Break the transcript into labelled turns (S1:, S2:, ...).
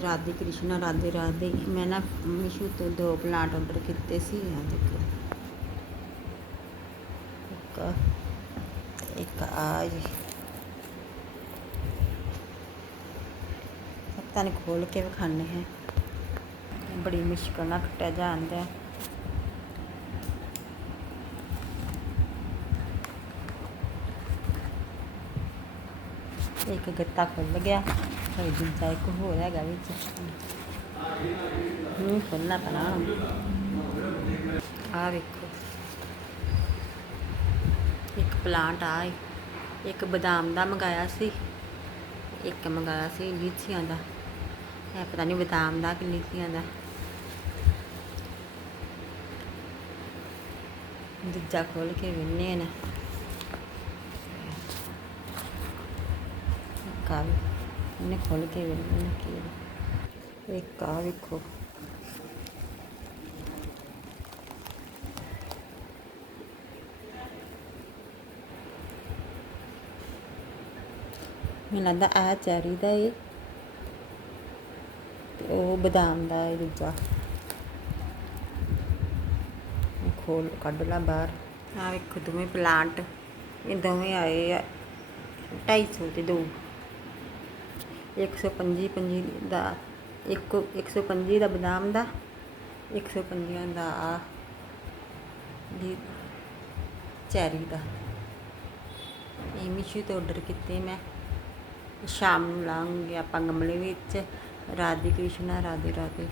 S1: ਰਾਧੇ ਕ੍ਰਿਸ਼ਨ, ਰਾਧੇ ਰਾਧੇ। ਮੈਂ ਨਾ ਮੀਸ਼ੋ ਤੋਂ ਦੋ ਪਲਾਂਟ ਆਰਡਰ ਕੀਤੇ ਸੀ ਆ ਦੇਖੋ। ਇੱਕ ਇੱਕ ਆ ਜੀ। ਸਭ ਤਾਂ ਖੋਲ ਕੇ ਵਿਖਾਣੇ ਹੈ। ਬੜੀ ਮੁਸ਼ਕਲ ਨਾਲ ਕੱਟਿਆ ਜਾਂਦਾ। ਹੈ ਇੱਕ ਗੱਤਾ ਖੁੱਲ ਗਿਆ ਤੇ ਦੂਜਾ ਇੱਕ ਹੋਰ ਹੈਗਾ ਵਿੱਚ। ਹੂੰ ਖੁੱਲਣਾ ਪੈਣਾ ਆ ਵੇਖੋ। ਇੱਕ ਪਲਾਂਟ ਆ ਇੱਕ ਬਦਾਮ ਦਾ ਮੰਗਾਇਆ ਸੀ। ਇੱਕ ਮੰਗਾਇਆ ਸੀ ਲੀਚੀਆਂ ਦਾ। ਇਹ ਪਤਾ ਨਹੀਂ ਬਦਾਮ ਦਾ ਕਿ ਲੀਚੀਆਂ ਦਾ। ਦੂਜਾ ਖੋਲ ਕੇ ਵੇਨੇ ਨੇ। ਕਾ ਇਹਨੇ ਖੋਲ ਕੇ ਵੇਨੇ ਕੀ ਇੱਕ ਆ ਵੇਖੋ। ਮੈਨੂੰ ਲੱਗਦਾ ਆ ਚੈਰੀ ਦਾ ਏ। ਤੇ ਉਹ ਬਦਾਮ ਦਾ ਏ ਦੂਜਾ। ਖੋਲ ਕੱਢ ਲਾ ਬਾਹਰ। ਆ ਵੇਖੋ, ਦੋਵੇਂ ਪਲਾਂਟ। ਇਹ ਦੋਵੇਂ ਆਏ ਆ। 250 ਤੇ ਦੋ। 125 ਪੰਜੀ ਦਾ, ਇੱਕ 125 ਦਾ ਬਦਾਮ ਦਾ 125 ਦਾ ਆ ਦੀ ਚੈਰੀ ਦਾ। ਇਹ ਮੀਸ਼ੋ ਤੋਂ ਆਰਡਰ ਕੀਤੇ ਮੈਂ। ਸ਼ਾਮ ਨੂੰ ਲਾਉਂਗੇ ਆਪਾਂ ਗਮਲੇ ਵਿੱਚ। ਰਾਧੇ ਕ੍ਰਿਸ਼ਨਾ, ਰਾਧੇ ਰਾਧੇ।